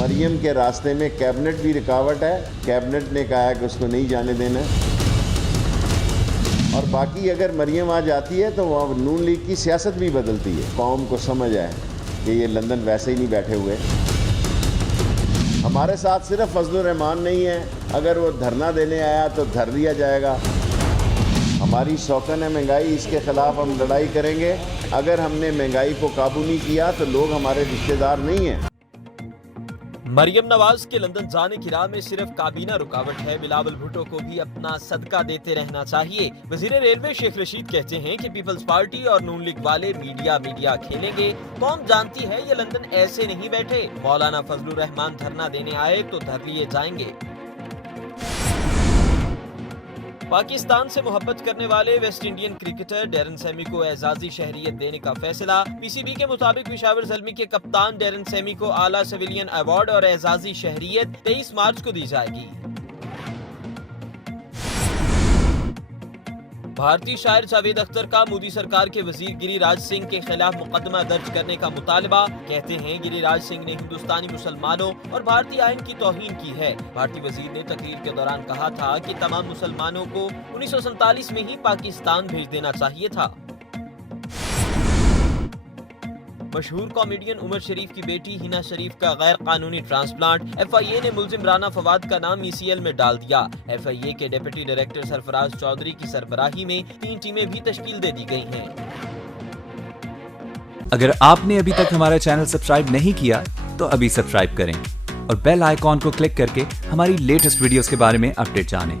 मरियम के रास्ते में कैबिनेट भी रुकावट है। कैबिनेट ने कहा है कि उसको नहीं जाने देना। और बाकी अगर मरियम आ जाती है तो वह नून लीग की सियासत भी बदलती है। कौम को समझ आए कि ये लंदन वैसे ही नहीं बैठे हुए। हमारे साथ सिर्फ फजलुर रहमान नहीं है, अगर वो धरना देने आया तो धर लिया जाएगा। हमारी शौकन है महंगाई, इसके खिलाफ हम लड़ाई करेंगे। अगर हमने महंगाई को काबू नहीं किया तो लोग हमारे रिश्तेदार नहीं हैं। मरियम नवाज के लंदन जाने की राह में सिर्फ काबीना रुकावट है। बिलावल भुट्टो को भी अपना सदका देते रहना चाहिए। वजीर रेलवे शेख रशीद कहते हैं कि पीपल्स पार्टी और नून लीग वाले मीडिया खेलेंगे। कौम जानती है ये लंदन ऐसे नहीं बैठे। मौलाना फजलुर रहमान धरना देने आए तो धर लिए जाएंगे। पाकिस्तान से मोहब्बत करने वाले West Indian cricketer Darren semi को एजाजी शहरियत देने का फैसला। पीसीबी के मुताबिक पेशावर ज़ल्मी के कप्तान डेरन सेमी को आला सिविलियन अवार्ड और एजाजी शहरियत 23 मार्च को दी जाएगी। भारतीय शायर जावेद अख्तर का मोदी सरकार के वजीर गिरिराज सिंह के खिलाफ मुकदमा दर्ज करने का मुतालबा। कहते हैं गिरिराज सिंह ने हिंदुस्तानी मुसलमानों और भारतीय आइन की तौहीन की है। भारतीय वजीर ने तकरीर के दौरान कहा था कि तमाम मुसलमानों को 1947 में ही पाकिस्तान भेज देना चाहिए था। मशहूर कॉमेडियन उमर शरीफ की बेटी हिना शरीफ का गैर कानूनी ट्रांसप्लांट। एफआईए ने मुलजिम राना फवाद का नाम ईसीएल में डाल दिया। एफआईए के डिप्टी डायरेक्टर सरफराज चौधरी की सरबराही में 3 टीमें भी तश्कील दे दी गई हैं। अगर आपने अभी तक हमारा चैनल सब्सक्राइब नहीं किया तो अभी सब्सक्राइब करें और बेल आइकॉन को क्लिक करके हमारी लेटेस्ट वीडियोस के बारे में अपडेट जानें।